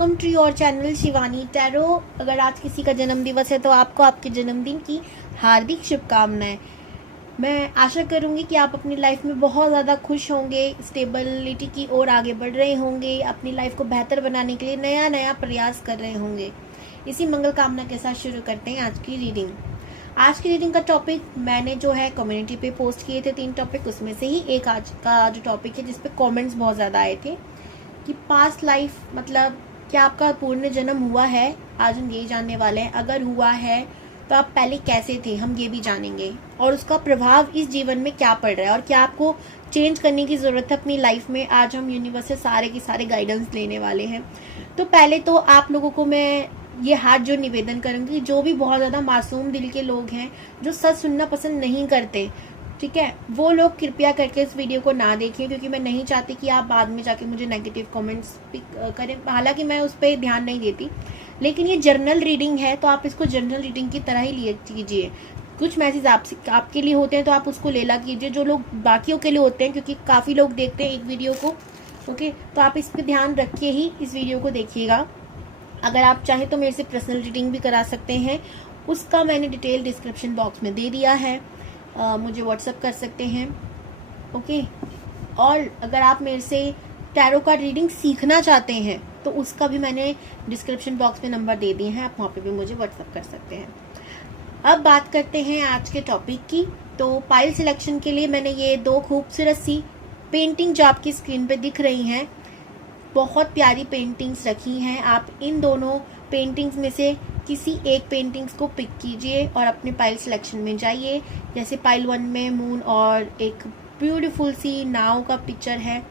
Welcome to your channel Shivani tarot. अगर आज किसी का जन्म दिवस है तो आपको आपके जन्मदिन की हार्दिक शुभकामनाएं। मैं आशा करूंगी कि आप अपनी लाइफ में बहुत ज़्यादा खुश होंगे, स्टेबिलिटी की ओर आगे बढ़ रहे होंगे, अपनी लाइफ को बेहतर बनाने के लिए नया नया प्रयास कर रहे होंगे। इसी मंगल कामना के साथ शुरू करते हैं आज की रीडिंग। आज की रीडिंग का टॉपिक मैंने जो है कम्युनिटी पे पोस्ट किए थे 3 टॉपिक, उसमें से ही एक आज का जो टॉपिक है जिसपे कमेंट्स बहुत ज़्यादा आए थे कि पास्ट लाइफ मतलब क्या आपका पूर्ण जन्म हुआ है। आज हम ये जानने वाले हैं, अगर हुआ है तो आप पहले कैसे थे, हम ये भी जानेंगे, और उसका प्रभाव इस जीवन में क्या पड़ रहा है और क्या आपको चेंज करने की ज़रूरत है अपनी लाइफ में। आज हम यूनिवर्स से सारे के सारे गाइडेंस लेने वाले हैं। तो पहले तो आप लोगों को मैं ये हाथ जो निवेदन करूंगी, जो भी बहुत ज़्यादा मासूम दिल के लोग हैं जो सच सुनना पसंद नहीं करते, ठीक है, वो लोग कृपया करके इस वीडियो को ना देखें, क्योंकि मैं नहीं चाहती कि आप बाद में जाके मुझे नेगेटिव कमेंट्स करें। हालांकि मैं उस पर ध्यान नहीं देती, लेकिन ये जर्नल रीडिंग है तो आप इसको जर्नल रीडिंग की तरह ही लिए कीजिए। कुछ मैसेज आपके लिए होते हैं तो आप उसको ले ला कीजिए, जो लोग बाकियों के लिए होते हैं, क्योंकि काफ़ी लोग देखते हैं एक वीडियो को, ओके, तो आप इस पर ध्यान रख के ही इस वीडियो को देखिएगा। अगर आप चाहें तो मेरे से पर्सनल रीडिंग भी करा सकते हैं, उसका मैंने डिटेल डिस्क्रिप्शन बॉक्स में दे दिया है। मुझे व्हाट्सअप कर सकते हैं, ओके। और अगर आप मेरे से टैरो का रीडिंग सीखना चाहते हैं तो उसका भी मैंने डिस्क्रिप्शन बॉक्स में नंबर दे दिए हैं, आप वहाँ पे भी मुझे व्हाट्सअप कर सकते हैं। अब बात करते हैं आज के टॉपिक की। तो पाइल सिलेक्शन के लिए मैंने ये 2 खूबसूरत सी पेंटिंग जो आपकी स्क्रीन पे दिख रही हैं, बहुत प्यारी पेंटिंग्स रखी हैं। आप इन दोनों पेंटिंग्स में से किसी एक पेंटिंग्स को पिक कीजिए और अपने पाइल सिलेक्शन में जाइए। जैसे पाइल 1 में मून और एक ब्यूटीफुल सी नाव का पिक्चर है,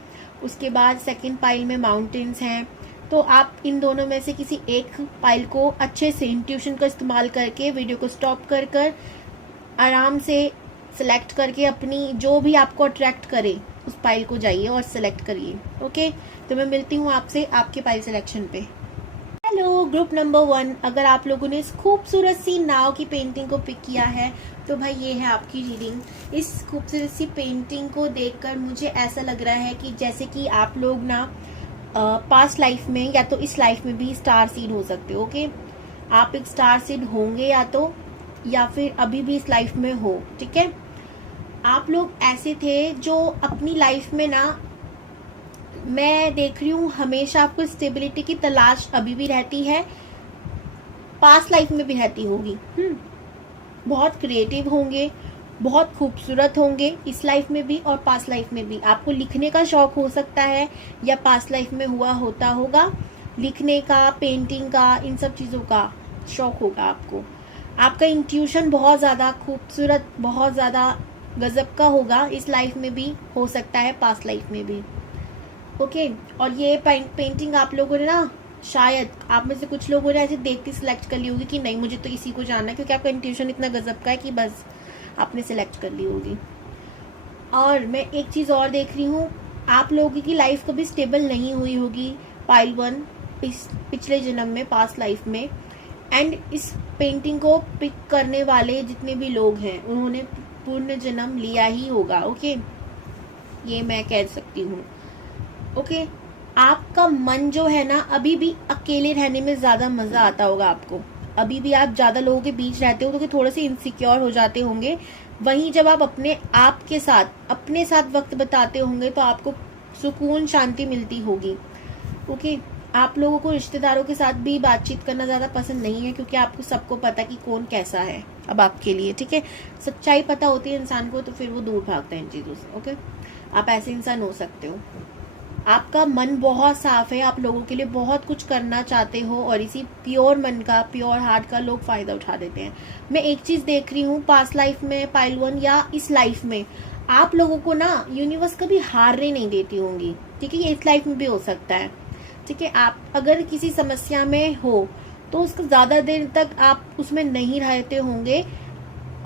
उसके बाद सेकंड पाइल में माउंटेन्स हैं। तो आप इन दोनों में से किसी एक पाइल को अच्छे से इंट्यूशन का इस्तेमाल करके वीडियो को स्टॉप कर कर आराम से सिलेक्ट करके अपनी जो भी आपको अट्रैक्ट करे उस पाइल को जाइए और सिलेक्ट करिए, ओके। तो मैं मिलती हूँ आपसे आपके पाइल सिलेक्शन पे। हेलो ग्रुप नंबर 1, अगर आप लोगों ने इस खूबसूरत सी नाव की पेंटिंग को पिक किया है तो भाई ये है आपकी रीडिंग। इस खूबसूरत सी पेंटिंग को देखकर मुझे ऐसा लग रहा है कि जैसे कि आप लोग ना पास्ट लाइफ में या तो इस लाइफ में भी स्टार सीड हो सकते हो, ओके। आप एक स्टार सीड होंगे या फिर अभी भी इस लाइफ में हो, ठीक है। आप लोग ऐसे थे जो अपनी लाइफ में ना, मैं देख रही हूँ हमेशा आपको स्टेबिलिटी की तलाश अभी भी रहती है, पास्ट लाइफ में भी रहती होगी। बहुत क्रिएटिव होंगे, बहुत खूबसूरत होंगे इस लाइफ में भी और पास्ट लाइफ में भी। आपको लिखने का शौक हो सकता है या पास्ट लाइफ में होता होगा, लिखने का, पेंटिंग का, इन सब चीज़ों का शौक होगा आपको। आपका इंट्यूशन बहुत ज़्यादा खूबसूरत, बहुत ज़्यादा गजब का होगा, इस लाइफ में भी हो सकता है, पास्ट लाइफ में भी, ओके। और ये पेंटिंग आप लोगों ने ना, शायद आप में से कुछ लोगों ने ऐसे देखते सिलेक्ट कर ली होगी कि नहीं मुझे तो इसी को जानना है, क्योंकि आपका इंट्यूशन इतना गजब का है कि बस आपने सिलेक्ट कर ली होगी। और मैं एक चीज़ और देख रही हूँ, आप लोगों की लाइफ कभी स्टेबल नहीं हुई होगी पाइल 1 पिछले जन्म में, पास्ट लाइफ में। एंड इस पेंटिंग को पिक करने वाले जितने भी लोग हैं उन्होंने पूर्ण जन्म लिया ही होगा, ओके, ये मैं कह सकती हूँ, ओके। आपका मन जो है ना, अभी भी अकेले रहने में ज्यादा मजा आता होगा आपको। अभी भी आप ज्यादा लोगों के बीच रहते हो तो थोड़े से इनसिक्योर हो जाते होंगे। वहीं जब आप अपने साथ वक्त बताते होंगे तो आपको सुकून, शांति मिलती होगी, ओके। आप लोगों को रिश्तेदारों के साथ भी बातचीत करना ज्यादा पसंद नहीं है, क्योंकि आपको सबको पता कि कौन कैसा है अब आपके लिए, ठीक है। सच्चाई पता होती है इंसान को तो फिर वो दूर भागता है इन चीजों से, ओके। आप ऐसे इंसान हो सकते हो। आपका मन बहुत साफ है, आप लोगों के लिए बहुत कुछ करना चाहते हो और इसी प्योर मन का, प्योर हार्ट का लोग फायदा उठा देते हैं। मैं एक चीज देख रही हूँ, पास्ट लाइफ में पाइल 1 या इस लाइफ में आप लोगों को ना यूनिवर्स कभी हारने नहीं देती होंगी, ठीक है। ये इस लाइफ में भी हो सकता है, ठीक है। आप अगर किसी समस्या में हो तो उसको ज्यादा देर तक आप उसमें नहीं रहते होंगे,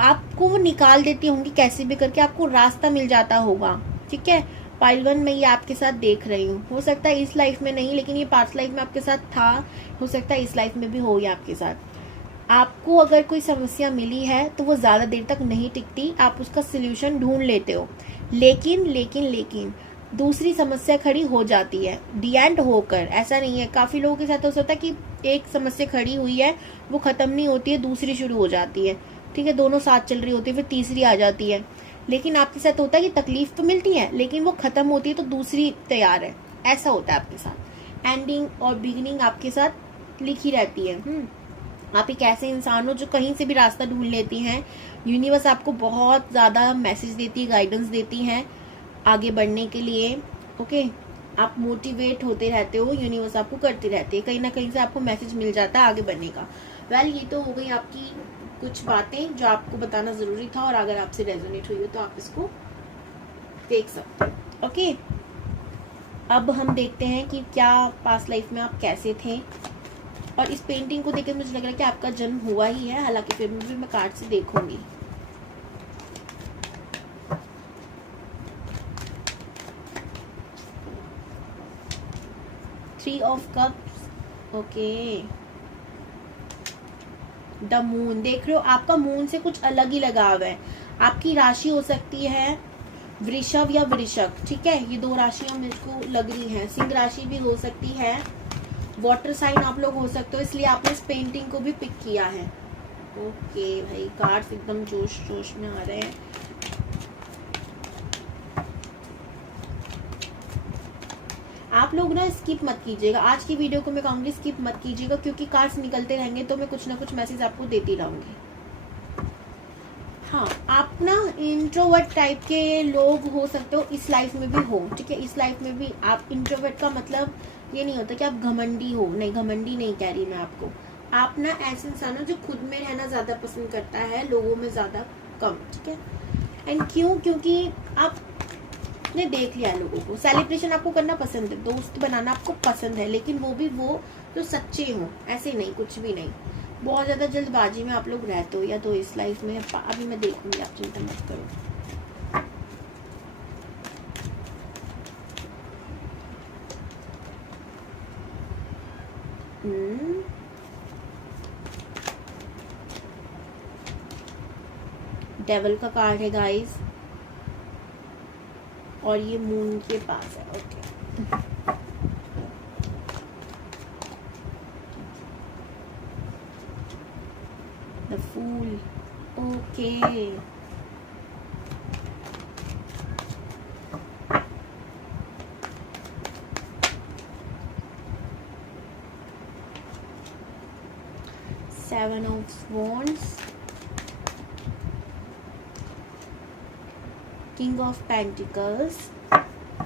आपको वो निकाल देती होंगी, कैसे भी करके आपको रास्ता मिल जाता होगा, ठीक है। पाइल 1 में ये आपके साथ देख रही हूँ, हो सकता है इस लाइफ में नहीं, लेकिन ये पास्ट लाइफ में आपके साथ था, हो सकता है इस लाइफ में भी हो या आपके साथ। आपको अगर कोई समस्या मिली है तो वो ज्यादा देर तक नहीं टिकती, आप उसका सोल्यूशन ढूंढ लेते हो। लेकिन दूसरी समस्या खड़ी हो जाती है, डी एंड होकर। ऐसा नहीं है, काफी लोगों के साथ हो सकता है कि एक समस्या खड़ी हुई है, वो खत्म नहीं होती है, दूसरी शुरू हो जाती है, ठीक है, दोनों साथ चल रही होती है, फिर तीसरी आ जाती है। लेकिन आपके साथ होता है कि तकलीफ तो मिलती है लेकिन वो खत्म होती है तो दूसरी तैयार है, ऐसा होता है आपके साथ। एंडिंग और बिगिनिंग आपके साथ लिखी रहती है। आप एक ऐसे इंसान हो जो कहीं से भी रास्ता ढूंढ लेती हैं। यूनिवर्स आपको बहुत ज़्यादा मैसेज देती है, गाइडेंस देती हैं आगे बढ़ने के लिए। ओके, आप मोटिवेट होते रहते हो, यूनिवर्स आपको करती रहती है, कहीं ना कहीं से आपको मैसेज मिल जाता है आगे बढ़ने का। ये तो हो गई आपकी कुछ बातें जो आपको बताना ज़रूरी था, और अगर आपसे रेजोनेट हुई हो तो आप इसको देख सकते हो। ओके, अब हम देखते हैं कि क्या पास्ट लाइफ में आप कैसे थे। और इस पेंटिंग को देखकर मुझे लग रहा है कि आपका जन्म हुआ ही है, हालांकि फिर भी मैं कार्ड से देखूंगी। Three of cups, okay, the moon. देख रहे हो, आपका मून से कुछ अलग ही लगाव है। आपकी राशि हो सकती है वृषभ या वृषक, ठीक है, ये दो राशियां मुझको लग रही हैं। सिंह राशि भी हो सकती है, वाटर साइन आप लोग हो सकते हो, इसलिए आपने इस पेंटिंग को भी पिक किया है। ओके भाई, कार्ड्स एकदम जोश जोश में आ रहे हैं। आप लोग ना स्किप मत कीजिएगा, आज की वीडियो को मैं कहूंगी स्किप मत कीजिएगा, क्योंकि कार्ड्स निकलते रहेंगे तो मैं कुछ ना कुछ मैसेज आपको देती रहूंगी। हाँ, आप ना इंट्रोवर्ट टाइप के लोग हो सकते हो, इस लाइफ में भी हो, ठीक है, इस लाइफ में भी आप इंट्रोवर्ट का मतलब ये नहीं होता कि आप घमंडी हो, नहीं, घमंडी नहीं कह रही मैं आपको। आप ना ऐसे इंसान हो जो खुद में रहना ज्यादा पसंद करता है, लोगों में ज्यादा कम, ठीक है। एंड क्यों? क्योंकि आपने देख लिया लोगों को, सेलिब्रेशन आपको करना पसंद है, दोस्त बनाना आपको पसंद है, लेकिन वो भी वो जो सच्चे हो, ऐसे नहीं, कुछ भी नहीं। बहुत ज्यादा जल्दबाजी में आप लोग रहते हो, या तो इस लाइफ में अभी मैं देखूंगी, आप चिंता मत करो। डेविल का कार्ड है गाइस, और ये मून के पास है। Okay, the fool, okay, seven of wands, king of pentacles,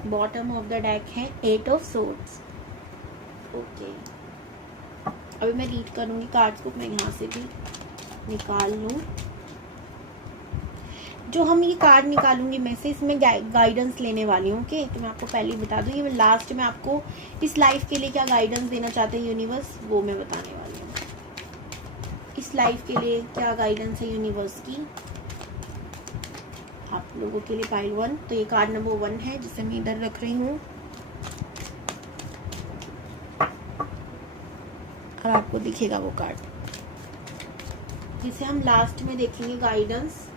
bottom of the deck है एट ऑफ सोर्ड्स। ओके, अभी मैं रीड करूंगी कार्ड्स को, मैं यहाँ से भी निकाल लूँ। जो हम ये कार्ड निकालूंगी मैं से, इसमें गाइडेंस लेने वाली हूँ। ओके, तो मैं आपको पहले ही बता दूँ, ये मैं लास्ट में आपको इस लाइफ के लिए क्या गाइडेंस देना चाहते हैं यूनिवर्स, वो मैं बताने वाली हूँ। इस लाइफ के लिए क्या गाइडेंस है यूनिवर्स की आप लोगों के लिए। पाइल 1, तो ये कार्ड नंबर 1 है जिसे मैं इधर रख रही हूँ, और आपको दिखेगा वो कार्ड जिसे हम लास्ट में देखेंगे guidance.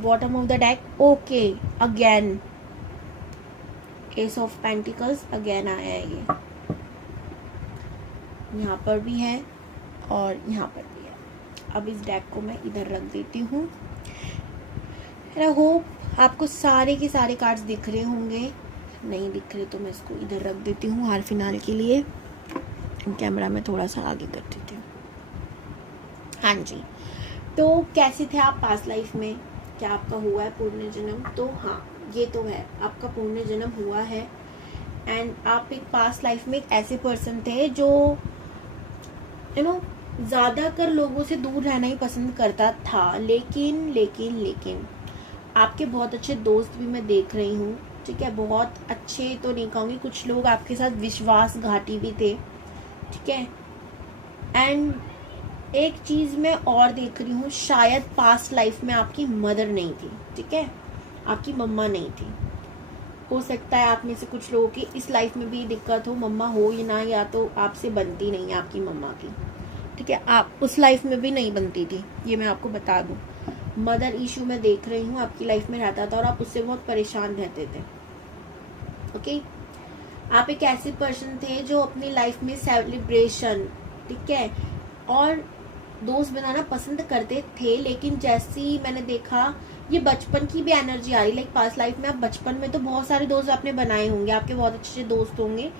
Bottom of the deck, okay, again S of pentacles, again आया है ये, यहाँ पर भी है और यहाँ पर भी है। अब इस डेक को मैं इधर रख देती हूँ। आई होप आपको सारे के सारे कार्ड्स दिख रहे होंगे, नहीं दिख रहे तो मैं इसको इधर रख देती हूँ हाल फिलहाल के लिए। कैमरा में थोड़ा सा आगे कर देती हूँ। हाँ जी, तो कैसे थे आप पास्ट लाइफ में, क्या आपका हुआ है पुण्य जन्म? तो हाँ, ये तो है, आपका पुण्य जन्म हुआ है। एंड आप एक पास्ट लाइफ में एक ऐसे पर्सन थे जो ज्यादातर लोगों से दूर रहना ही पसंद करता था, लेकिन आपके बहुत अच्छे दोस्त भी मैं देख रही हूँ, ठीक है, बहुत अच्छे तो नहीं कहूँगी, कुछ लोग आपके साथ विश्वासघाती भी थे, ठीक है। एंड एक चीज मैं और देख रही हूँ, शायद पास्ट लाइफ में आपकी मदर नहीं थी, ठीक है, आपकी मम्मा नहीं थी, हो सकता है आप में से कुछ लोगों की इस लाइफ में भी दिक्कत हो, मम्मा हो या ना, या तो आपसे बनती नहीं है आपकी मम्मा की, ठीक है। आप उस लाइफ में भी नहीं बनती थी, ये मैं आपको बता दूं। मदर इशू में देख रही हूँ आपकी लाइफ में रहता था और आप उससे बहुत परेशान रहते थे। ओके, आप एक ऐसे पर्सन थे जो अपनी लाइफ में सेलिब्रेशन, ठीक है, और दोस्त बनाना पसंद करते थे, लेकिन जैसी मैंने देखा ये बचपन की भी एनर्जी आ रही, लाइक पास्ट लाइफ में आप बचपन में तो बहुत सारे दोस्त आपने बनाए होंगे, आपके बहुत अच्छे दोस्त होंगे,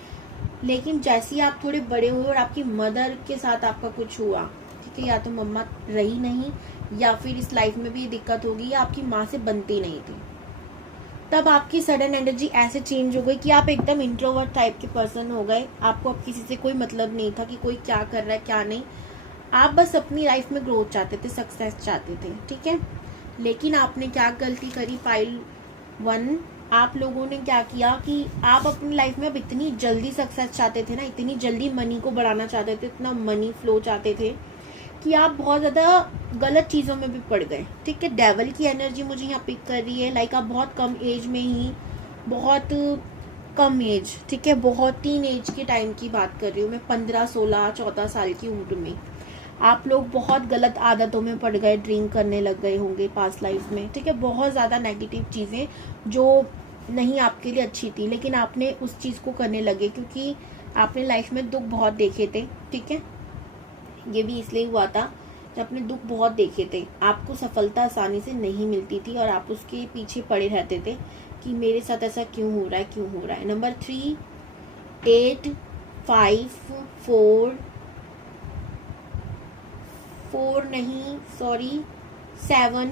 लेकिन जैसे ही आप थोड़े बड़े हुए और आपकी मदर के साथ आपका कुछ हुआ, ठीक है, या तो मम्मा रही नहीं या फिर इस लाइफ में भी ये दिक्कत होगी या आपकी माँ से बनती नहीं थी, तब आपकी सडन एनर्जी ऐसे चेंज हो गई कि आप एकदम इंट्रोवर्ट टाइप के पर्सन हो गए। आपको अब किसी से कोई मतलब नहीं था कि कोई क्या कर रहा है क्या नहीं, आप बस अपनी लाइफ में ग्रोथ चाहते थे, सक्सेस चाहते थे, ठीक है। लेकिन आपने क्या गलती करी, पाइल 1, आप लोगों ने क्या किया कि आप अपनी लाइफ में अब इतनी जल्दी सक्सेस चाहते थे ना, इतनी जल्दी मनी को बढ़ाना चाहते थे, इतना मनी फ्लो चाहते थे कि आप बहुत ज़्यादा गलत चीज़ों में भी पड़ गए, ठीक है। डेवल की एनर्जी मुझे यहाँ पिक कर रही है, लाइक आप बहुत कम एज में ही, बहुत कम एज, ठीक है, बहुत टीन एज के टाइम की बात कर रही हूँ मैं, 15, 16, 14 साल की उम्र में आप लोग बहुत गलत आदतों में पड़ गए, ड्रिंक करने लग गए होंगे पास्ट लाइफ में, ठीक है, बहुत ज़्यादा नेगेटिव चीज़ें जो नहीं आपके लिए अच्छी थी, लेकिन आपने उस चीज़ को करने लगे क्योंकि आपने लाइफ में दुख बहुत देखे थे, ठीक है। ये भी इसलिए हुआ था कि आपने दुख बहुत देखे थे, आपको सफलता आसानी से नहीं मिलती थी और आप उसके पीछे पड़े रहते थे कि मेरे साथ ऐसा क्यों हो रहा है, क्यों हो रहा है। नंबर 3, 8, 5, 4 नहीं, सॉरी 7,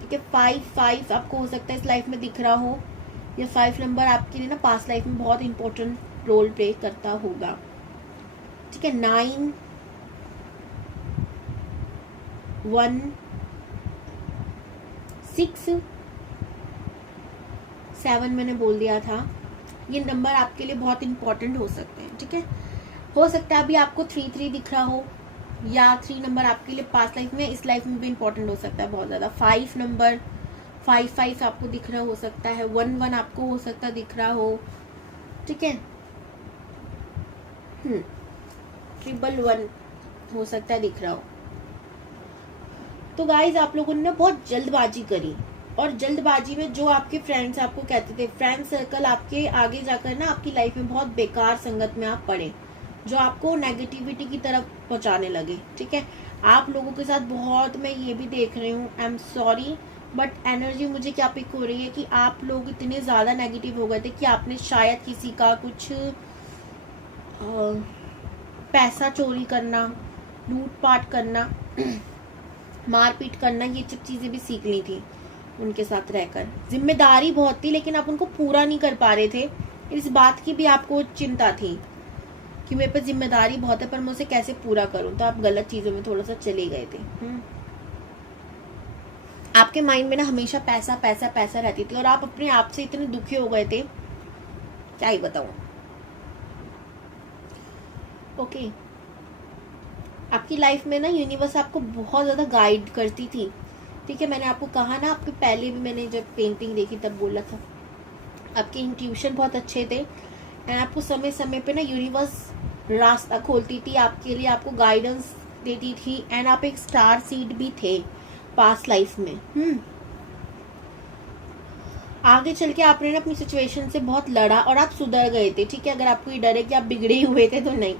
ठीक है, 5 आपको हो सकता है इस लाइफ में दिख रहा हो, या 5 नंबर आपके लिए ना पास्ट लाइफ में बहुत इंपॉर्टेंट रोल प्ले करता होगा, ठीक है। 9, 1, 6, 7 मैंने बोल दिया था, ये नंबर आपके लिए बहुत इंपॉर्टेंट हो सकते हैं, ठीक है। हो सकता है अभी आपको 3 दिख रहा हो, या 3 नंबर आपके लिए पास्ट लाइफ में इस लाइफ में भी इंपॉर्टेंट हो सकता है बहुत ज़्यादा। 5 नंबर, 5 आपको दिख रहा हो सकता है, 1 आपको हो सकता है दिख रहा हो, ठीक है। 111 हो सकता है दिख रहा हो। तो गाइज आप लोगों ने बहुत जल्दबाजी करी, और जल्दबाजी में जो आपके फ्रेंड्स आपको कहते थे, फ्रेंड सर्कल आपके आगे जाकर ना आपकी लाइफ में बहुत बेकार संगत में आप पड़े, जो आपको नेगेटिविटी की तरफ पहुंचाने लगे, ठीक है। आप लोगों के साथ बहुत, मैं ये भी देख रही हूँ, I am sorry but energy मुझे क्या पिक हो रही है कि आप लोग इतने ज़्यादा नेगेटिव हो गए थे कि आपने शायद किसी का कुछ पैसा चोरी करना, लूटपाट करना, मारपीट करना, ये सब चीज़ें भी सीख ली थी उनके साथ रहकर। जिम्मेदारी बहुत थी लेकिन आप उनको पूरा नहीं कर पा रहे थे, इस बात की भी आपको चिंता थी कि मेरे पे जिम्मेदारी बहुत है पर मैं उसे कैसे पूरा करूं, तो आप गलत चीजों में थोड़ा सा चले गए थे। आपके माइंड में ना हमेशा पैसा पैसा पैसा रहती थी और आप अपने आप से इतने दुखी हो गए थे, क्या ही बताऊं। ओके, आपकी लाइफ में ना यूनिवर्स आपको बहुत ज्यादा गाइड करती थी, ठीक है। मैंने आपको कहा ना, आपके पहले भी मैंने जब पेंटिंग देखी तब बोला था, आपके इंट्यूशन बहुत अच्छे थे एंड आपको समय समय पे ना यूनिवर्स रास्ता खोलती थी आपके लिए, आपको गाइडेंस देती थी एंड आप एक स्टार सीड भी थे पास्ट लाइफ में। आगे चल के आपने ना अपनी सिचुएशन से बहुत लड़ा और आप सुधर गए थे, ठीक है। अगर आपको ये डर है कि आप बिगड़े हुए थे तो नहीं,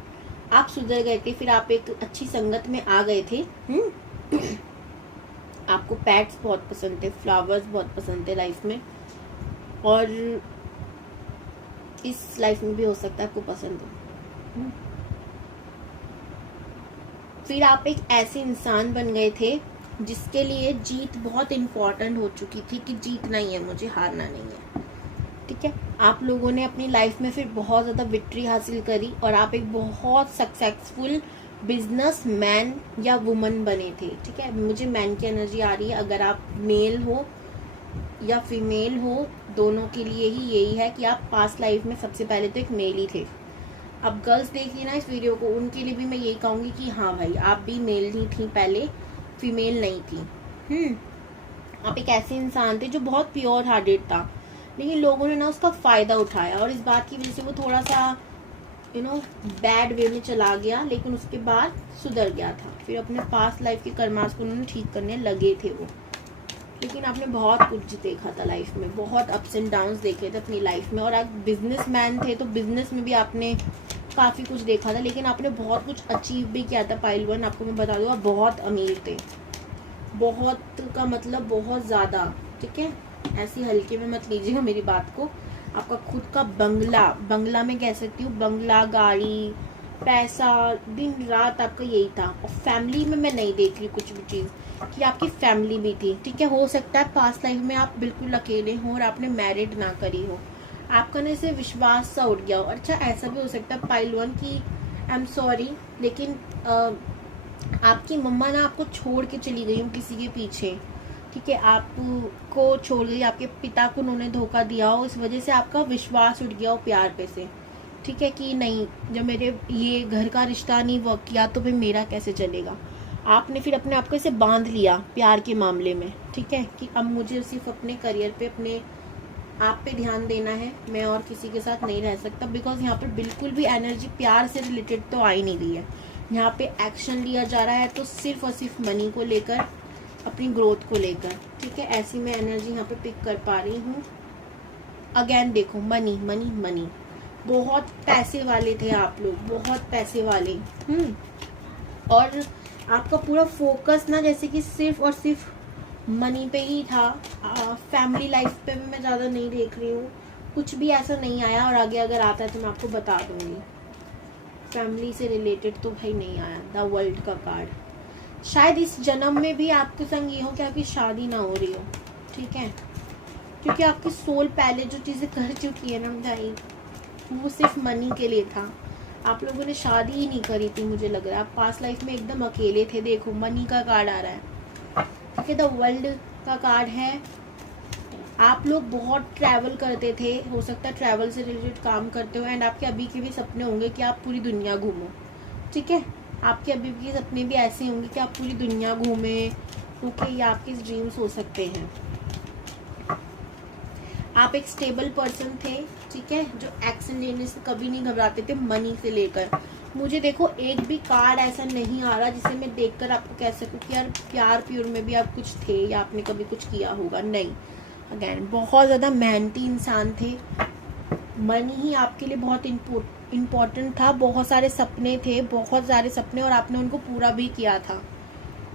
आप सुधर गए थे, फिर आप एक अच्छी संगत में आ गए थे। आपको पेट्स बहुत पसंद थे, फ्लावर्स बहुत पसंद थे लाइफ में, और इस लाइफ में भी हो सकता है आपको पसंद हो। फिर आप एक ऐसे इंसान बन गए थे जिसके लिए जीत बहुत इम्पोर्टेंट हो चुकी थी कि जीतना ही है, मुझे हारना नहीं है, ठीक है। आप लोगों ने अपनी लाइफ में फिर बहुत ज़्यादा विक्ट्री हासिल करी और आप एक बहुत सक्सेसफुल बिजनेस मैन या वुमन बने थे, ठीक है। मुझे मैन की एनर्जी आ रही है, अगर आप मेल हो या फीमेल हो, दोनों के लिए ही यही है कि आप पास्ट लाइफ में सबसे पहले तो एक मेल ही थे। अब गर्ल्स देखिए ना इस वीडियो को, उनके लिए भी मैं यही कहूँगी कि हाँ भाई, आप भी मेल ही थी पहले, फीमेल नहीं थी। आप एक ऐसे इंसान थे जो बहुत प्योर हार्टेड था, लेकिन लोगों ने ना उसका फ़ायदा उठाया और इस बात की वजह से वो थोड़ा सा बैड वे में चला गया, लेकिन उसके बाद सुधर गया था। फिर अपने पास्ट लाइफ के कर्मास को उन्होंने ठीक करने लगे थे वो। लेकिन आपने बहुत कुछ देखा था लाइफ में, बहुत अप्स एंड डाउन्स देखे थे अपनी लाइफ में, और आप बिजनेसमैन थे तो बिजनेस में भी आपने काफ़ी कुछ देखा था, लेकिन आपने बहुत कुछ अचीव भी किया था। पाइल 1 आपको मैं बता दूँ, आप बहुत अमीर थे, बहुत का मतलब बहुत ज़्यादा, ठीक है। ऐसी हल्के में मत लीजिएगा मेरी बात को। आपका खुद का बंगला मैं कह सकती हूँ, बंगला, गाड़ी, पैसा, दिन रात आपका यही था। और फैमिली में मैं नहीं देख रही कुछ भी चीज़ कि आपकी फैमिली भी थी, ठीक है। हो सकता है पास्ट लाइफ में आप बिल्कुल अकेले हो और आपने मैरिड ना करी हो, आपका ना इसे विश्वास सा उठ गया हो। अच्छा, ऐसा भी हो सकता है पाइल 1 की आई एम सॉरी, लेकिन आपकी मम्मा ना आपको छोड़ के चली गई हो किसी के पीछे, ठीक है। आपको छोड़ गई, आपके पिता को उन्होंने धोखा दिया हो, इस वजह से आपका विश्वास उठ गया हो प्यार पे से, ठीक है, कि नहीं जब मेरे ये घर का रिश्ता नहीं वर्क किया तो फिर मेरा कैसे चलेगा। आपने फिर अपने आप को इसे बांध लिया प्यार के मामले में, ठीक है, कि अब मुझे सिर्फ अपने करियर पे, अपने आप पे ध्यान देना है, मैं और किसी के साथ नहीं रह सकता। बिकॉज यहाँ पर बिल्कुल भी एनर्जी प्यार से रिलेटेड तो आ ही नहीं रही है। यहाँ पे एक्शन लिया जा रहा है तो सिर्फ और सिर्फ मनी को लेकर, अपनी ग्रोथ को लेकर, ठीक है। ऐसी मैं एनर्जी यहाँ पे पिक कर पा रही हूँ। अगेन देखो, मनी मनी मनी, बहुत पैसे वाले थे आप लोग, बहुत पैसे वाले। और आपका पूरा फोकस ना जैसे कि सिर्फ और सिर्फ मनी पे ही था। फैमिली लाइफ पे भी मैं ज़्यादा नहीं देख रही हूँ, कुछ भी ऐसा नहीं आया, और आगे अगर आता है तो मैं आपको बता दूंगी। फैमिली से रिलेटेड तो भाई नहीं आया। द वर्ल्ड का कार्ड, शायद इस जन्म में भी आपके संग ये हो कि आपकी शादी ना हो रही हो, ठीक है, क्योंकि आपकी सोल पहले जो चीज़ें कर चुकी है ना भाई, वो सिर्फ मनी के लिए था। आप लोगों ने शादी ही नहीं करी थी, मुझे लग रहा है आप पास्ट लाइफ में एकदम अकेले थे। देखो मनी का कार्ड आ रहा है, ठीक है, द वर्ल्ड का कार्ड है। आप लोग बहुत ट्रैवल करते थे, हो सकता है ट्रैवल से रिलेटेड काम करते हो, एंड आपके अभी के भी सपने होंगे कि आप पूरी दुनिया घूमो, ठीक है। आपके अभी के सपने भी ऐसे होंगे कि आप पूरी दुनिया घूमें, ओके, ये आपके ड्रीम्स हो सकते हैं। आप एक स्टेबल पर्सन थे, ठीक है, जो एक्शन लेने से कभी नहीं घबराते थे मनी से लेकर। मुझे देखो एक भी कार्ड ऐसा नहीं आ रहा जिसे मैं देखकर आपको कह सकूं कि यार प्यार प्योर में भी आप कुछ थे या आपने कभी कुछ किया होगा, नहीं। अगेन बहुत ज़्यादा मेहनती इंसान थे, मनी ही आपके लिए बहुत इम्पोर्टेंट था। बहुत सारे सपने थे, बहुत सारे सपने, और आपने उनको पूरा भी किया था,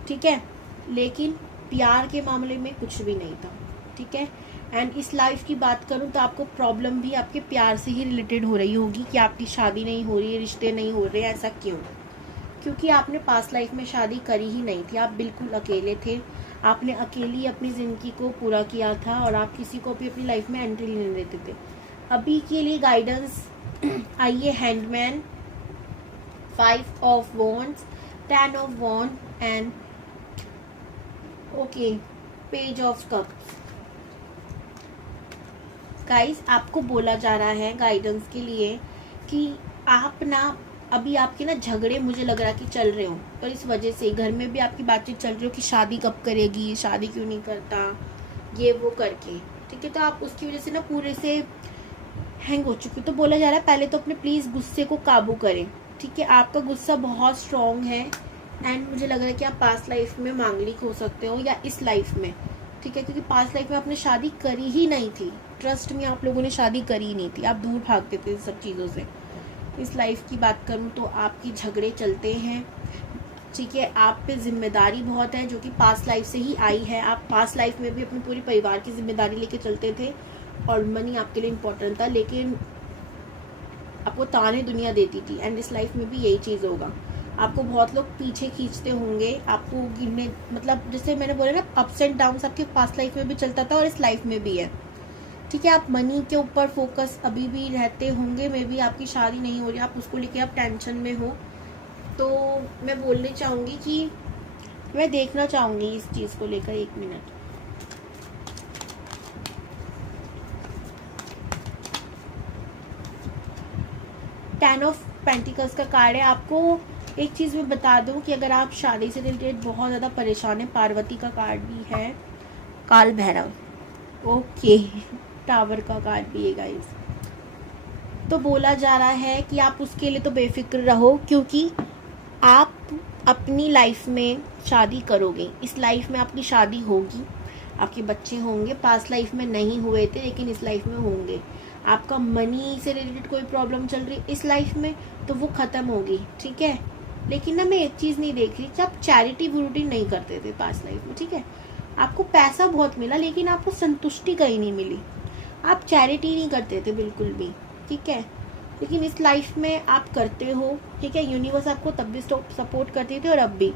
ठीक है, लेकिन प्यार के मामले में कुछ भी नहीं था, ठीक है। एंड इस लाइफ की बात करूं तो आपको प्रॉब्लम भी आपके प्यार से ही रिलेटेड हो रही होगी कि आपकी शादी नहीं हो रही है, रिश्ते नहीं हो रहे हैं। ऐसा क्यों? क्योंकि आपने पास्ट लाइफ में शादी करी ही नहीं थी, आप बिल्कुल अकेले थे, आपने अकेली अपनी ज़िंदगी को पूरा किया था, और आप किसी को भी अपनी लाइफ में एंट्री नहीं देते थे। अभी के लिए गाइडेंस आइए, hanged man, 5 of wands, 10 of wand, and okay, page of cups. Guys, आपको बोला जा रहा है गाइडेंस के लिए कि आप ना अभी आपके ना झगड़े मुझे लग रहा कि चल रहे हो, और इस वजह से घर में भी आपकी बातचीत चल रही हो कि शादी कब करेगी, शादी क्यों नहीं करता, ये वो करके, ठीक है। तो आप उसकी वजह से ना पूरे से हैंग हो चुके। तो बोला जा रहा है पहले तो अपने प्लीज़ गुस्से को काबू करें, ठीक है। आपका गुस्सा बहुत स्ट्रॉन्ग है, एंड मुझे लग रहा है कि आप पास्ट लाइफ में मांगलिक हो सकते हो या इस लाइफ में, ठीक है, क्योंकि पास्ट लाइफ में आपने शादी करी ही नहीं थी। ट्रस्ट में आप लोगों ने शादी करी ही नहीं थी, आप दूर भागते थे सब चीज़ों से। इस लाइफ की बात करूं तो आपकी झगड़े चलते हैं, ठीक है। आप पे जिम्मेदारी बहुत है जो कि पास्ट लाइफ से ही आई है। आप पास्ट लाइफ में भी अपने पूरे परिवार की जिम्मेदारी लेके चलते थे, और मनी आपके लिए इम्पोर्टेंट था, लेकिन आपको ताने दुनिया देती थी। एंड इस लाइफ में भी यही चीज़ होगा, आपको बहुत लोग पीछे खींचते होंगे, आपको गिरने, मतलब जैसे मैंने बोला ना, अप्स एंड डाउन्स आपके पास्ट लाइफ में भी चलता था और इस लाइफ में भी है, ठीक है। आप मनी के ऊपर फोकस अभी भी रहते होंगे, मे भी आपकी शादी नहीं हो रही, आप उसको लेके आप टेंशन में हो। तो मैं बोलने चाहूँगी कि मैं देखना चाहूँगी इस चीज़ को लेकर, 1 मिनट। टेन ऑफ पेंटिकल्स का कार्ड है। आपको एक चीज़ मैं बता दूं कि अगर आप शादी से रिलेटेड बहुत ज़्यादा परेशान है, पार्वती का कार्ड भी है, काल भैरव, ओके, टावर का कार्ड भी है गाइस। तो बोला जा रहा है कि आप उसके लिए तो बेफिक्र रहो, क्योंकि आप अपनी लाइफ में शादी करोगे, इस लाइफ में आपकी शादी होगी, आपके बच्चे होंगे, पास्ट लाइफ में नहीं हुए थे लेकिन इस लाइफ में होंगे। आपका मनी से रिलेटेड कोई प्रॉब्लम चल रही इस लाइफ में तो वो ख़त्म होगी, ठीक है। लेकिन ना मैं एक चीज़ नहीं देख रही कि आप चैरिटी वुरिटी नहीं करते थे पास्ट लाइफ में, ठीक है। आपको पैसा बहुत मिला लेकिन आपको संतुष्टि कहीं नहीं मिली, आप चैरिटी नहीं करते थे बिल्कुल भी, ठीक है। लेकिन इस लाइफ में आप करते हो, ठीक है। यूनिवर्स आपको तब भी सपोर्ट करती थी और अब भी।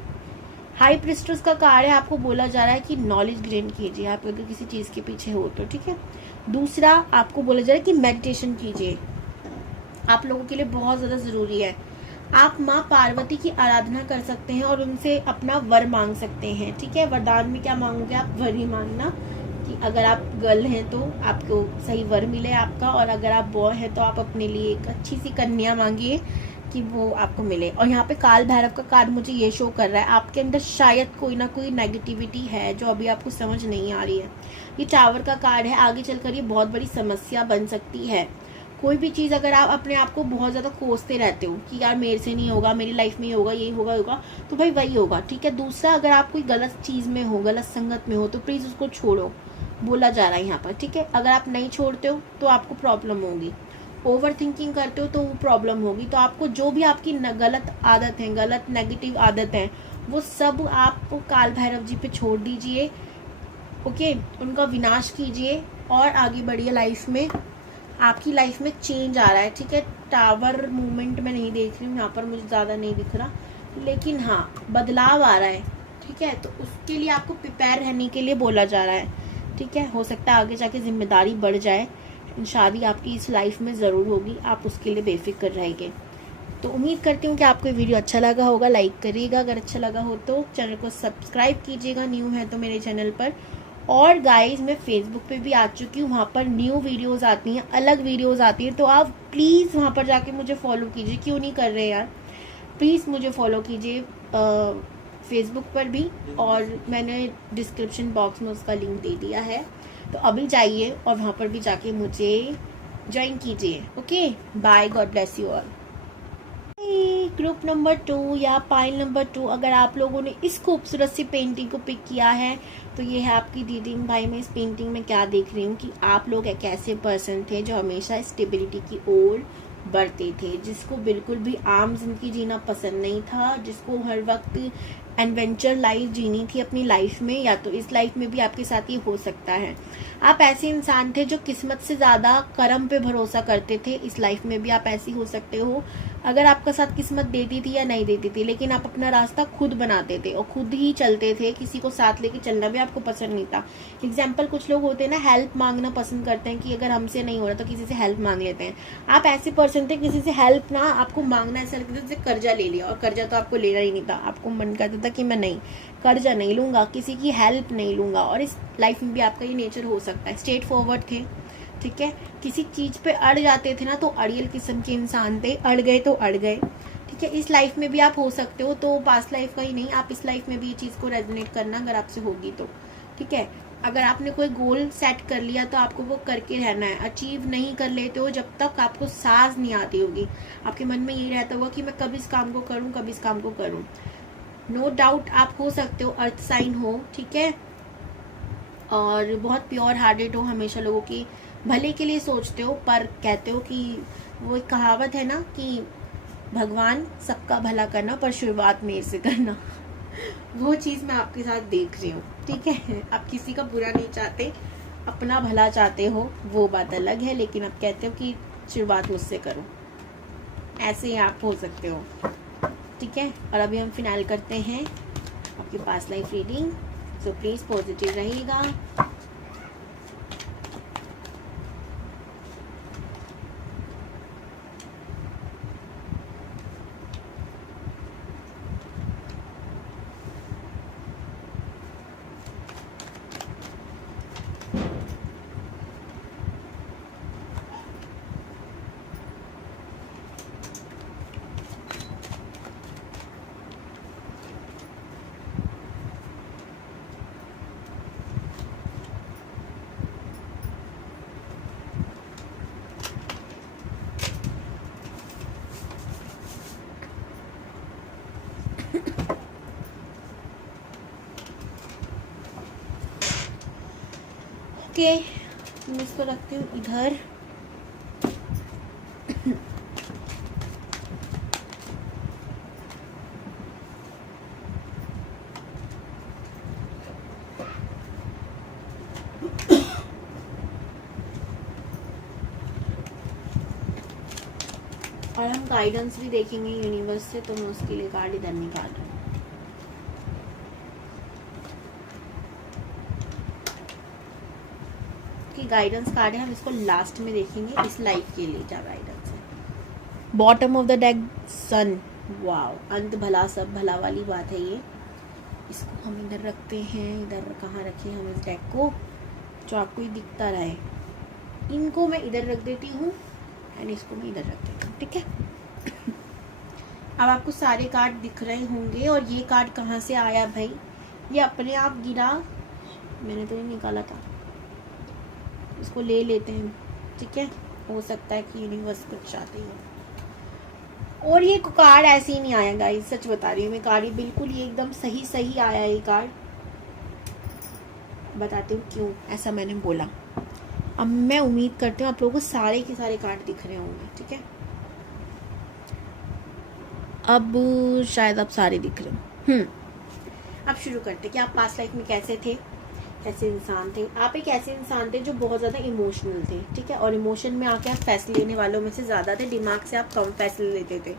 हाई प्रिस्टेस का कार्ड है, आपको बोला जा रहा है कि नॉलेज गेन कीजिए आप अगर किसी चीज़ के पीछे हो तो, ठीक है। दूसरा आपको बोला जा रहा है कि मेडिटेशन कीजिए, आप लोगों के लिए बहुत ज़्यादा ज़रूरी है। आप माँ पार्वती की आराधना कर सकते हैं और उनसे अपना वर मांग सकते हैं, ठीक है। वरदान में क्या मांगोगे आप, वर ही मांगना कि अगर आप गर्ल हैं तो आपको सही वर मिले आपका, और अगर आप बॉय हैं तो आप अपने लिए एक अच्छी सी कन्या मांगिए कि वो आपको मिले। और यहाँ पे काल भैरव का कार्ड मुझे ये शो कर रहा है आपके अंदर शायद कोई ना कोई नेगेटिविटी है जो अभी आपको समझ नहीं आ रही है। ये टावर का कार्ड है, आगे चलकर ये बहुत बड़ी समस्या बन सकती है। कोई भी चीज़ अगर आप अपने आप को बहुत ज़्यादा कोसते रहते हो कि यार मेरे से नहीं होगा, मेरी लाइफ में ही होगा, ये होगा तो भाई वही होगा, ठीक है। दूसरा, अगर आप कोई गलत चीज़ में हो, गलत संगत में हो तो प्लीज़ उसको छोड़ो, बोला जा रहा है यहाँ पर, ठीक है। अगर आप नहीं छोड़ते हो तो आपको प्रॉब्लम होगी, ओवर थिंकिंग करते हो तो वो प्रॉब्लम होगी। तो आपको जो भी आपकी गलत आदत है, गलत नेगेटिव आदत है, वो सब आप काल भैरव जी पे छोड़ दीजिए, ओके। उनका विनाश कीजिए और आगे बढ़िए लाइफ में। आपकी लाइफ में चेंज आ रहा है, ठीक है। टावर मूवमेंट में नहीं देख रही हूँ यहाँ पर, मुझे ज़्यादा नहीं दिख रहा, लेकिन हाँ बदलाव आ रहा है, ठीक है। तो उसके लिए आपको प्रिपेयर रहने के लिए बोला जा रहा है, ठीक है। हो सकता है आगे जाके जिम्मेदारी बढ़ जाए, शादी आपकी इस लाइफ में ज़रूर होगी, आप उसके लिए बेफिक्र रहेंगे। तो उम्मीद करती हूँ कि आपको वीडियो अच्छा लगा होगा, लाइक करिएगा अगर अच्छा लगा हो तो, चैनल को सब्सक्राइब कीजिएगा न्यू है तो मेरे चैनल पर। और गाइज मैं फेसबुक पे भी आ चुकी हूँ, वहाँ पर न्यू वीडियोस आती हैं, अलग वीडियोस आती हैं, तो आप प्लीज़ वहाँ पर जाके मुझे फॉलो कीजिए। क्यों नहीं कर रहे यार, प्लीज़ मुझे फॉलो कीजिए फेसबुक पर भी, और मैंने डिस्क्रिप्शन बॉक्स में उसका लिंक दे दिया है, तो अभी जाइए और वहाँ पर भी जाके मुझे ज्वाइन कीजिए, okay. Bye, God bless you all. Group number 2 या पाइल नंबर 2, अगर आप लोगों ने इस खूबसूरत सी पेंटिंग को पिक किया है तो ये है आपकी रीडिंग। भाई मैं इस पेंटिंग में क्या देख रही हूँ कि आप लोग एक ऐसे पर्सन थे जो हमेशा स्टेबिलिटी की ओर बढ़ते थे, जिसको बिल्कुल भी आम जिंदगी जीना पसंद नहीं था, जिसको हर वक्त एडवेंचर लाइफ जीनी थी अपनी लाइफ में, या तो इस लाइफ में भी आपके साथ ये हो सकता है। आप ऐसे इंसान थे जो किस्मत से ज़्यादा कर्म पे भरोसा करते थे, इस लाइफ में भी आप ऐसी हो सकते हो। अगर आपका साथ किस्मत देती थी या नहीं देती थी, लेकिन आप अपना रास्ता खुद बनाते थे और खुद ही चलते थे, किसी को साथ लेके चलना भी आपको पसंद नहीं था। एग्जाम्पल, कुछ लोग होते हैं ना, हेल्प मांगना पसंद करते हैं कि अगर हमसे नहीं हो रहा तो किसी से हेल्प मांग लेते हैं। आप ऐसे पर्सन थे, किसी से हेल्प ना आपको मांगना, ऐसा लगता था कर्जा ले लिया, और कर्जा तो आपको लेना ही नहीं था, आपको मन करता था कि मैं नहीं, कर्जा नहीं लूंगा, किसी की हेल्प नहीं लूंगा। और इस लाइफ में भी आपका ये नेचर हो सकता है, स्ट्रेट फॉरवर्ड थे, ठीक है। किसी चीज पे अड़ जाते थे ना तो अड़ियल किस्म के इंसान थे, अड़ गए तो अड़ गए, ठीक है। इस लाइफ में भी आप हो सकते हो, तो पास्ट लाइफ का ही नहीं, आप इस लाइफ में भी ये चीज को रेजोनेट करना अगर आपसे होगी तो, ठीक है। अगर आपने कोई गोल सेट कर लिया तो आपको वो करके रहना है। अचीव नहीं कर लेते हो जब तक आपको सांस नहीं आती होगी, आपके मन में यही रहता होगा कि मैं कब इस काम को करूं, कब इस काम को करूं। नो डाउट आप हो सकते हो अर्थ साइन हो, ठीक है, और बहुत प्योर हार्टेड हो, हमेशा लोगों की भले के लिए सोचते हो, पर कहते हो कि वो एक कहावत है ना कि भगवान सबका भला करना पर शुरुआत मेरे से करना वो चीज़ मैं आपके साथ देख रही हूँ, ठीक है। आप किसी का बुरा नहीं चाहते, अपना भला चाहते हो, वो बात अलग है, लेकिन आप कहते हो कि शुरुआत मुझसे करो, ऐसे ही आप हो सकते हो, ठीक है। और अभी हम फिनाल करते हैं आपके पास life reading, so please positive रहिएगा। ओके, मैं इसको रखती हूँ इधर। और हम गाइडेंस भी देखेंगे यूनिवर्स से, तो मैं उसके लिए कार्ड इधर निकाल रही हूँ। गाइडेंस कार्ड है, हम इसको लास्ट में देखेंगे इस लाइफ के लिए क्या गाइडेंस है। Bottom of the deck sun, wow, अंत भला सब भला वाली बात है ये। इसको हम इधर रखते हैं, इधर कहाँ रखें हम इस डेक को जो आपको ही दिखता रहे। इनको मैं इधर रख देती हूँ एंड इसको मैं इधर रख देती हूँ, ठीक है। अब आपको सारे कार्ड दिख रहे होंगे। और ये कार्ड कहाँ से आया भाई? ये अपने आप गिरा, मैंने तो नहीं निकाला था। इसको ले लेते हैं, ठीक है। हो सकता है कि यूनिवर्स कुछ चाहती है। और ये कार्ड ऐसे ही नहीं आया गाइस, सच बता रही हूँ मैं। कार्ड बिल्कुल ये एकदम सही आया ये कार्ड। बताती हूँ क्यों ऐसा मैंने बोला। अब मैं उम्मीद करती हूँ आप लोगों को सारे के सारे कार्ड दिख रहे होंगे, ठीक है। अब शायद आप सारे दिख रहे हो। अब शुरू करते कि आप पास्ट लाइफ में कैसे थे, कैसे इंसान थे। आप एक ऐसे इंसान थे जो बहुत ज़्यादा इमोशनल थे, ठीक है। और इमोशन में आके आप फैसले लेने वालों में से ज़्यादा थे, दिमाग से आप कम फैसले लेते थे,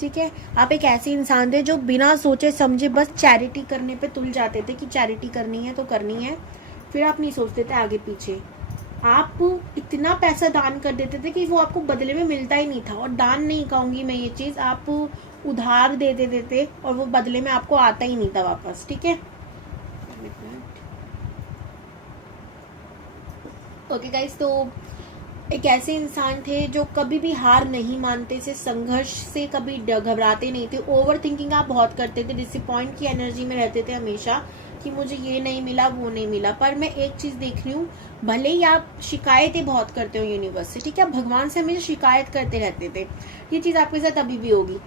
ठीक है। आप एक ऐसे इंसान थे जो बिना सोचे समझे बस चैरिटी करने पे तुल जाते थे कि चैरिटी करनी है तो करनी है, फिर आप नहीं सोचते थे आगे पीछे। आप इतना पैसा दान कर देते थे कि वो आपको बदले में मिलता ही नहीं था। और दान नहीं कहूँगी मैं ये चीज़, आप उधार दे देते थे और वो बदले में आपको आता ही नहीं था वापस, ठीक है। ओके गाइस, तो एक ऐसे इंसान थे जो कभी भी हार नहीं मानते थे, संघर्ष से कभी घबराते नहीं थे। ओवर थिंकिंग आप बहुत करते थे, डिसअपॉइंट की एनर्जी में रहते थे हमेशा कि मुझे ये नहीं मिला वो नहीं मिला। पर मैं एक चीज देख रही हूँ, भले ही आप शिकायतें बहुत करते हो यूनिवर्स से, ठीक है, भगवान से हमेशा शिकायत करते रहते थे, ये चीज आपके साथ अभी भी होगी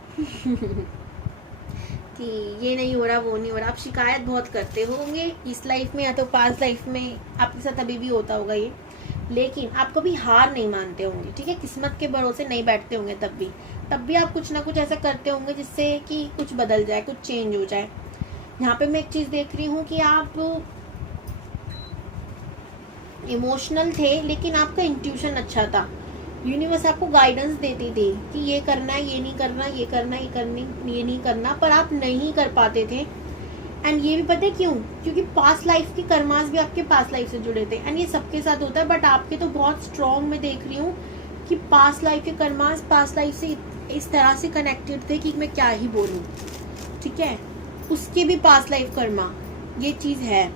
कि ये नहीं हो रहा वो नहीं हो रहा। आप शिकायत बहुत करते होंगे इस लाइफ में या तो पास्ट लाइफ में, आपके साथ अभी भी होता होगा ये। लेकिन आप कभी हार नहीं मानते होंगे, ठीक है। किस्मत के भरोसे नहीं बैठते होंगे, तब भी आप कुछ ना कुछ ऐसा करते होंगे जिससे कि कुछ बदल जाए, कुछ चेंज हो जाए। यहाँ पे मैं एक चीज देख रही हूँ कि आप इमोशनल थे लेकिन आपका इंट्यूशन अच्छा था। यूनिवर्स आपको गाइडेंस देती थी कि ये करना है, ये नहीं करना, ये करना, ये नहीं करना, पर आप नहीं कर पाते थे। एंड ये भी पता है क्यों? क्योंकि पास्ट लाइफ के कर्मास भी आपके पास्ट लाइफ से जुड़े थे। एंड ये सबके साथ होता है, बट आपके तो बहुत स्ट्रॉन्ग मैं देख रही हूँ कि पास्ट लाइफ के कर्मास पास्ट लाइफ से इस तरह से कनेक्टेड थे कि मैं क्या ही बोलूँ, ठीक है। उसके भी पास्ट लाइफ कर्मा, ये चीज है।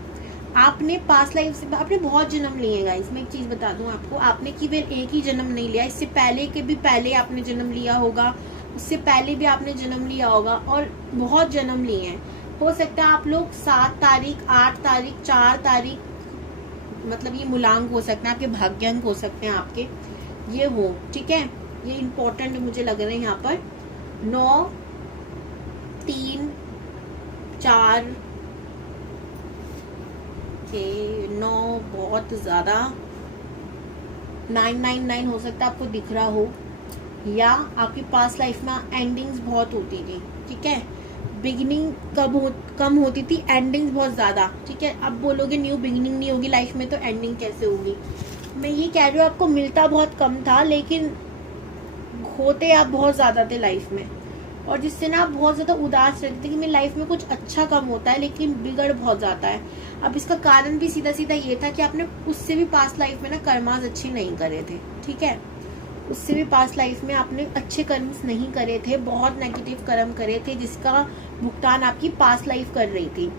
आपने पास्ट लाइफ से आपने बहुत जन्म लिए हैं गाइस। मैं एक चीज बता दूं आपको, आपने केवल एक ही जन्म नहीं लिया, इससे पहले के भी पहले आपने जन्म लिया होगा, उससे पहले भी आपने जन्म लिया होगा, और बहुत जन्म लिए हैं। हो सकता है आप लोग 7 तारीख, 8 तारीख, 4 तारीख, मतलब ये मूलांक हो सकते हैं आपके, भाग्यांक हो सकते हैं आपके, ये हो, ठीक है। ये इम्पोर्टेंट मुझे लग रहा है यहाँ पर। 9, 3, 4 के 9 बहुत ज्यादा, 999 हो सकता है आपको दिख रहा हो। या आपकी पास्ट लाइफ में एंडिंग्स बहुत होती थी, ठीक है। बिगिनिंग कम होती थी, एंडिंग्स बहुत ज्यादा, ठीक है। अब बोलोगे न्यू बिगिनिंग नहीं होगी लाइफ में तो एंडिंग कैसे होगी? मैं ये कह रही हूँ आपको मिलता बहुत कम था लेकिन होते आप बहुत ज्यादा थे लाइफ में, और जिससे ना आप बहुत ज्यादा उदास रहते थे कि मेरी लाइफ में कुछ अच्छा कम होता है लेकिन बिगड़ बहुत जाता है। अब इसका कारण भी सीधा सीधा ये था कि आपने उससे भी पास्ट लाइफ में ना कर्मास अच्छे नहीं करे थे, ठीक है। उससे भी पास्ट लाइफ में आपने अच्छे कर्म्स नहीं करे थे, बहुत नेगेटिव कर्म करे थे जिसका भुगतान आपकी पास्ट लाइफ कर रही थी।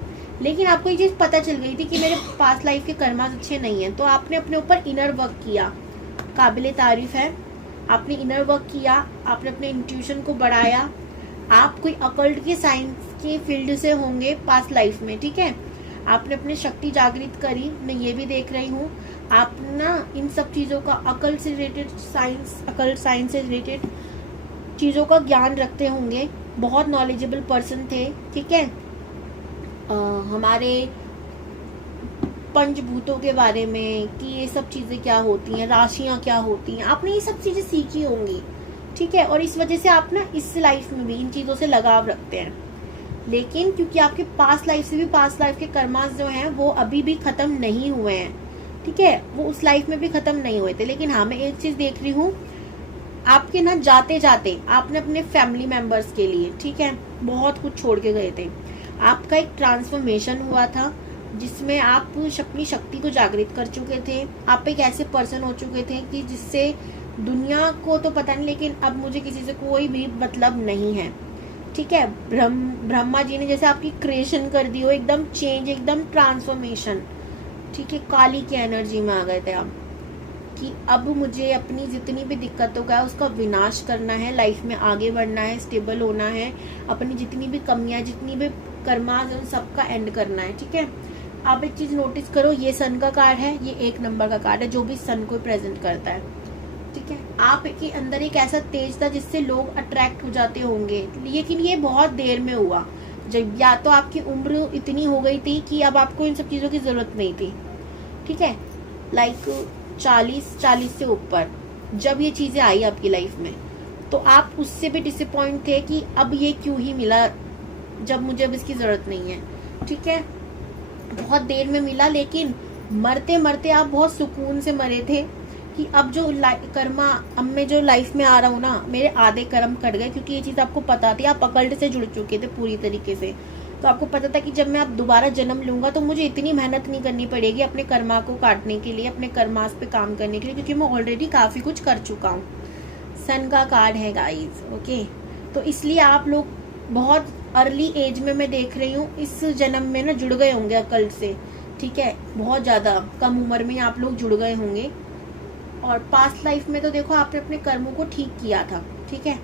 लेकिन आपको ये चीज पता चल गई थी कि मेरे पास्ट लाइफ के कर्मास अच्छे नहीं है, तो आपने अपने ऊपर इनर वर्क किया, काबिले तारीफ है। आपने इनर वर्क किया, आपने अपने इंट्यूशन को बढ़ाया। आप कोई अकल्ट के साइंस के फील्ड से होंगे पास्ट लाइफ में, ठीक है। आपने अपनी शक्ति जागृत करी, मैं ये भी देख रही हूँ। आप ना इन सब चीजों का अकल्ट से रिलेटेड अकल्ट साइंस से रिलेटेड चीजों का ज्ञान रखते होंगे, बहुत नॉलेजेबल पर्सन थे, ठीक है। हमारे पंचभूतों के बारे में कि ये सब चीजें क्या होती हैं, राशियां क्या होती हैं, आपने ये सब चीजें सीखी होंगी, ठीक है। और इस वजह से आप ना इस लाइफ में भी इन चीजों से लगाव रखते हैं। लेकिन क्योंकि आपके पास्ट लाइफ से भी पास्ट लाइफ के कर्मास जो हैं वो अभी भी खत्म नहीं हुए हैं, ठीक है, वो उस लाइफ में भी खत्म नहीं हुए थे। लेकिन हाँ, मैं एक चीज देख रही हूँ, आपके ना जाते जाते आपने अपने फैमिली मेंबर्स के लिए, ठीक है, बहुत कुछ छोड़ के गए थे। आपका एक ट्रांसफॉर्मेशन हुआ था जिसमें आप अपनी शक्ति को जागृत कर चुके थे। आप एक ऐसे पर्सन हो चुके थे कि जिससे दुनिया को तो पता नहीं, लेकिन अब मुझे किसी से कोई भी मतलब नहीं है, ठीक है। ब्रह्मा जी ने जैसे आपकी क्रिएशन कर दी हो, एकदम चेंज, एकदम ट्रांसफॉर्मेशन, ठीक है। काली की एनर्जी में आ गए थे आप कि अब मुझे अपनी जितनी भी दिक्कतों का है उसका विनाश करना है, लाइफ में आगे बढ़ना है, स्टेबल होना है, अपनी जितनी भी कमियां, जितनी भी कर्मास उन सबका एंड करना है, ठीक है। आप एक चीज नोटिस करो, ये सन का कार्ड है, ये 1 नंबर का कार्ड है जो भी सन को प्रेजेंट करता है, ठीक है। आप के अंदर एक ऐसा तेज था जिससे लोग अट्रैक्ट हो जाते होंगे, लेकिन ये बहुत देर में हुआ, जब या तो आपकी उम्र इतनी हो गई थी कि अब आपको इन सब चीजों की जरूरत नहीं थी, ठीक है, लाइक 40 से ऊपर जब ये चीजें आई आपकी लाइफ में, तो आप उससे भी डिसअपॉइंट थे कि अब ये क्यों ही मिला जब मुझे अब इसकी जरूरत नहीं है, ठीक है। बहुत देर में मिला, लेकिन मरते मरते आप बहुत सुकून से मरे थे कि अब जो कर्मा, अब मैं जो लाइफ में आ रहा हूँ ना, मेरे आधे कर्म कट गए। क्योंकि ये चीज आपको पता थी, आप अकल्ट से जुड़ चुके थे पूरी तरीके से, तो आपको पता था कि जब मैं अब दोबारा जन्म लूंगा तो मुझे इतनी मेहनत नहीं करनी पड़ेगी अपने कर्मा को काटने के लिए, अपने कर्मास पे काम करने के लिए, क्योंकि मैं ऑलरेडी काफी कुछ कर चुका हूँ। सन का कार्ड है गाइस, ओके। तो इसलिए आप लोग बहुत अर्ली एज में, मैं देख रही हूँ, इस जन्म में ना जुड़ गए होंगे अकल्ट से, ठीक है। बहुत ज्यादा कम उम्र में आप लोग जुड़ गए होंगे। और पास्ट लाइफ में तो देखो आपने अपने कर्मों को ठीक किया था, ठीक है,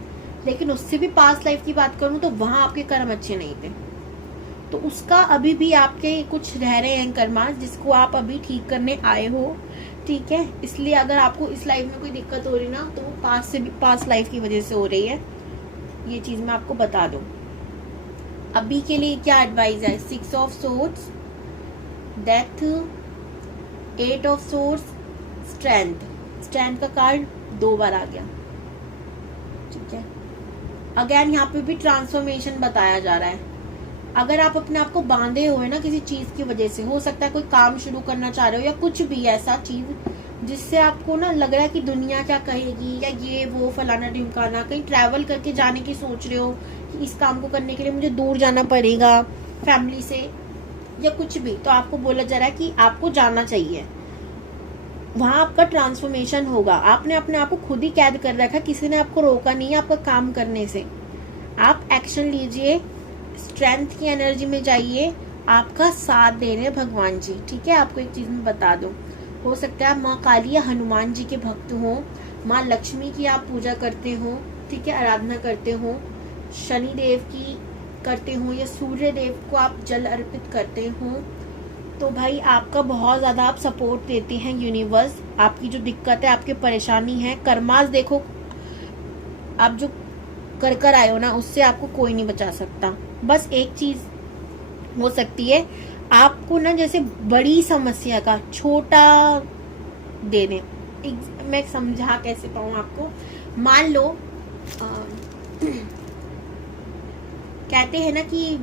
लेकिन उससे भी पास्ट लाइफ की बात करूं तो वहां आपके कर्म अच्छे नहीं थे, तो उसका अभी भी आपके कुछ रह रहे हैं कर्मा जिसको आप अभी ठीक करने आए हो, ठीक है। इसलिए अगर आपको इस लाइफ में कोई दिक्कत हो रही ना, तो वो पास्ट लाइफ की वजह से हो रही है, ये चीज मैं आपको बता दूं। अभी के लिए क्या एडवाइस है, 6 of swords, death, 8 of swords, strength का कार्ड 2 बार आ गया, ठीक है। अगेन यहाँ पे भी ट्रांसफॉर्मेशन बताया जा रहा है। अगर आप अपने आप को बांधे हुए ना किसी चीज की वजह से, हो सकता है कोई काम शुरू करना चाह रहे हो या कुछ भी ऐसा चीज जिससे आपको ना लग रहा है कि दुनिया क्या कहेगी, या ये वो फलाना ढिमकाना, कहीं ट्रैवल करके जाने की सोच रहे हो कि इस काम को करने के लिए मुझे दूर जाना पड़ेगा फैमिली से या कुछ भी, तो आपको बोला जा रहा है कि आपको जाना चाहिए, वहां आपका ट्रांसफॉर्मेशन होगा। आपने अपने आप को खुद ही कैद कर रखा, किसी ने आपको रोका नहीं है आपका काम करने से। आप एक्शन लीजिए, स्ट्रेंथ की एनर्जी में जाइए, आपका साथ दे रहे हैं भगवान जी, ठीक है। आपको एक चीज में बता दूं, हो सकता है आप माँ काली या हनुमान जी के भक्त हो, माँ लक्ष्मी की आप पूजा करते हो, ठीक है, आराधना करते हो, शनि देव की करते हो, या सूर्य देव को आप जल अर्पित करते हो, तो भाई आपका बहुत ज्यादा आप सपोर्ट देते हैं यूनिवर्स। आपकी जो दिक्कत है, आपकी परेशानी है, कर्मास देखो आप जो कर आए हो ना, उससे आपको कोई नहीं बचा सकता। बस एक चीज हो सकती है, आपको ना जैसे बड़ी समस्या का छोटा दे दें। मैं समझा कैसे पाऊं आपको, मान लो कहते हैं ना कि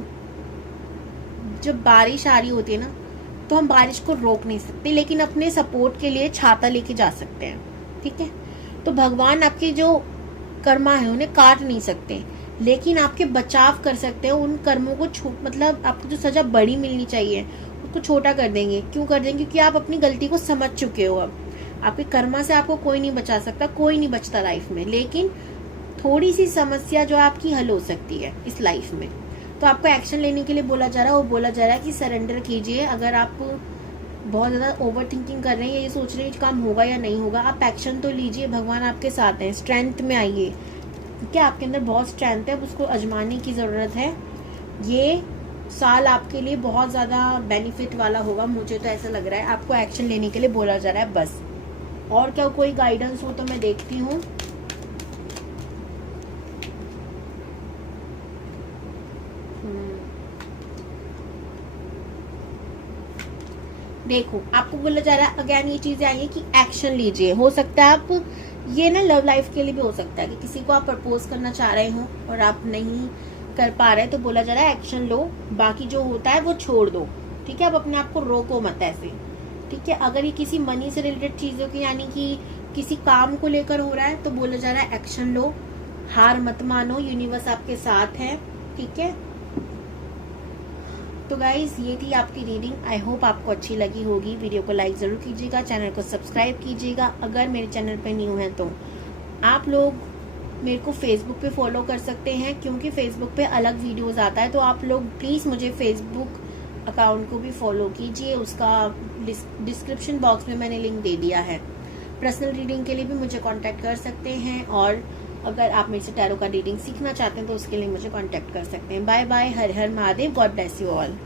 जब बारिश आ रही होती है ना, तो हम बारिश को रोक नहीं सकते, लेकिन अपने सपोर्ट के लिए छाता लेके जा सकते हैं, ठीक है। तो भगवान आपके जो कर्मा है उन्हें काट नहीं सकते, लेकिन आपके बचाव कर सकते हैं। उन कर्मों को मतलब आपको जो सजा बड़ी मिलनी चाहिए उसको छोटा कर देंगे। क्यों कर देंगे? क्योंकि आप अपनी गलती को समझ चुके हो। अब आपके कर्मा से आपको कोई नहीं बचा सकता, कोई नहीं बचता लाइफ में, लेकिन थोड़ी सी समस्या जो आपकी हल हो सकती है इस लाइफ में। तो आपको एक्शन लेने के लिए बोला जा रहा है, वो बोला जा रहा है कि सरेंडर कीजिए। अगर आप बहुत ज्यादा ओवर थिंकिंग कर रहे हैं, ये सोच रहे हैं काम होगा या नहीं होगा, आप एक्शन तो लीजिए, भगवान आपके साथ हैं। स्ट्रेंथ में आइए, क्या आपके अंदर बहुत स्ट्रेंथ है, अब उसको आजमाने की जरूरत है। ये साल आपके लिए बहुत ज्यादा बेनिफिट वाला होगा, मुझे तो ऐसा लग रहा है। आपको एक्शन लेने के लिए बोला जा रहा है बस। और क्या कोई गाइडेंस हो तो मैं देखती हूँ। देखो आपको बोला जा रहा है, अगेन ये चीजें आई है कि एक्शन लीजिए। हो सकता है आप ये ना लव लाइफ के लिए भी हो सकता है कि किसी को आप प्रपोज करना चाह रहे हो और आप नहीं कर पा रहे, तो बोला जा रहा है एक्शन लो, बाकी जो होता है वो छोड़ दो। ठीक है, अब अपने आप को रोको मत ऐसे। ठीक है, अगर ये किसी मनी से रिलेटेड चीजों की यानी कि किसी काम को लेकर हो रहा है तो बोला जा रहा है एक्शन लो, हार मत मानो, यूनिवर्स आपके साथ है। ठीक है, तो गाइज ये थी आपकी रीडिंग। आई होप आपको अच्छी लगी होगी। वीडियो को लाइक जरूर कीजिएगा, चैनल को सब्सक्राइब कीजिएगा। अगर मेरे चैनल पे न्यू हैं तो आप लोग मेरे को फेसबुक पे फॉलो कर सकते हैं, क्योंकि फेसबुक पे अलग वीडियोस आता है। तो आप लोग प्लीज मुझे फेसबुक अकाउंट को भी फॉलो कीजिए, उसका डिस्क्रिप्शन बॉक्स में मैंने लिंक दे दिया है। पर्सनल रीडिंग के लिए भी मुझे कांटेक्ट कर सकते हैं, और अगर आप मेरे से टैरो का रीडिंग सीखना चाहते हैं तो उसके लिए मुझे कांटेक्ट कर सकते हैं। Bye bye, Har Har Mahadev, God bless you all.